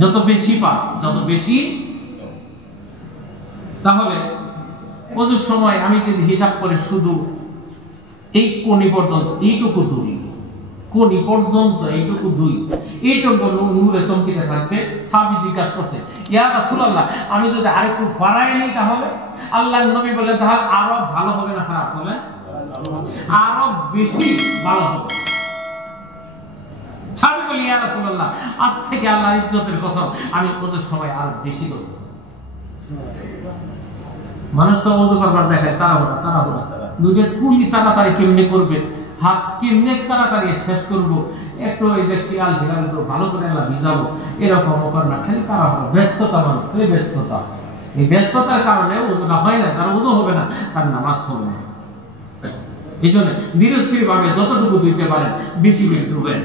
যত বেশি পাক, যত বেশি। তাহলে ওজুর সময় আমি যদি হিসাব করে শুধু এই কোনি পর্যন্ত এইটুকু দুই, কোনি পর্যন্ত এইটুকু দুই, এইটুকু নূরে চমকিতে থাকবে। সাহাবী জিজ্ঞাসা করছে, ইয়া রাসূলুল্লাহ, আমি যদি আরেকটু বাড়াই নিই তাহলে? আল্লাহর নবী বলেন, তাহলে আরো ভালো হবে না খারাপ হবে? আরো বেশি ভালো হবে। সাহাবী বলেন, ইয়া রাসূলুল্লাহ, আজ থেকে আল্লাহর ইজ্জতের কসম, আমি ওজুর সময় আরো বেশি করব। মানুষ তো ওযু করবার দেখায় তাড়াহুড়া, দুইটা কুলি তাড়াতাড়ি কেমনে করবে, হাত কেমনে তাড়াতাড়ি শেষ করব, একটু এই যে খেয়াল ভালো করে আল্লাহ ভিজাবো, এরকম কর না, খালি তাড়াহুড়া, ব্যস্ততা, মানুষ খালি ব্যস্ততা। এই ব্যস্ততার কারণে ওযুটা হয় না, যার ওযু হবে না তার নামাজ হবে না। এই জন্য ধীরস্থির ভাবে যতটুকু দিতে পারেন বেশি বেশি ধুবেন।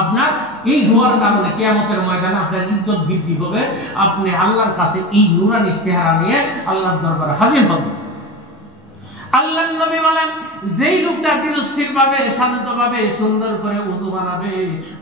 আপনার এই ধোয়ার কারণে কিয়ামতের ময়দানে আপনার ইজ্জত বৃদ্ধি হবে, আপনি আল্লাহর কাছে এই নূরানি চেহারা নিয়ে আল্লাহর দরবারে হাজির হবেন। আল্লাহর নবী বলেন, যেই লোকটা ধীরস্থিরভাবে শান্তভাবে সুন্দর করে ওযু বানাবে,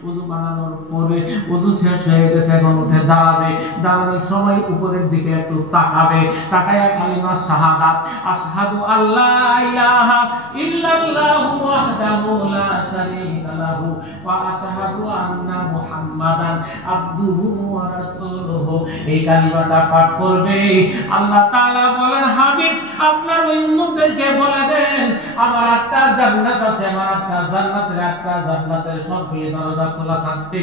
ওযু বানানোর পরে ওযু শেষ হয়ে গেছে, এখন উঠে দাঁড়াবে, দাঁড়ানোর সময় উপরের দিকে একটু তাকাবে, তাকায়া কালিমা শাহাদাত, আশহাদু আল্লা ইলাহা ইল্লাল্লাহু ওয়াহদাহু লা শারীকা লাহু ওয়া আশহাদু আন্না মুহাম্মাদান আবদুহু ওয়া রাসূলুহু, এই কালিমাটা পাঠ করবে। আল্লাহ তাআলা বলেন, হাবিব আপনার ওই উম্মতদেরকে বলে দেন, আমার একটা জান্নাত আছে, আমার একটা জান্নাতের সবগুলি দরজা খোলা থাকবে।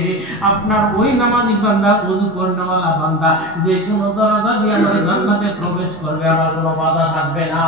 আপনার ওই নামাজি বান্দা, ওযু করেনওয়ালা বান্দা যে কোনো দরজা দিয়ে আমার জান্নাতে প্রবেশ করবে, আমার কোনো বাধা থাকবে না।